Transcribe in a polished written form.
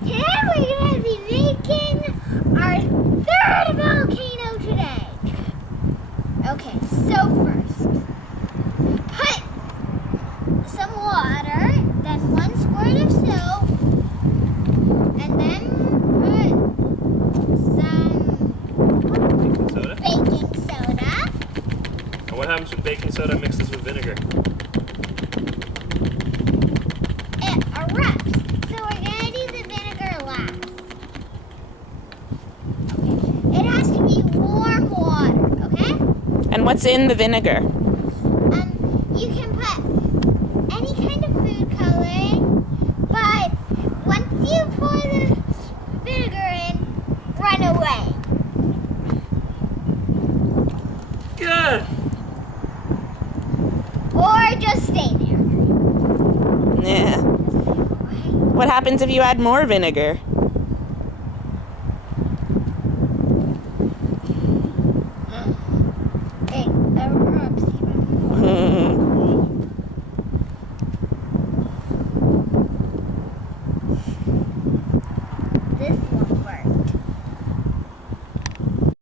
Today we're going to be making our third volcano today. Okay, so first, put some water, then 1 squirt of soap, and then put some baking soda. And what happens when baking soda mixes with vinegar? It erupts. So we're going to do the vinegar last. Okay. It has to be warm water, okay? And what's in the vinegar? You can put any kind of food coloring, but once you pour the vinegar in, run away. Good. Or just stay there. Yeah. What happens if you add more vinegar?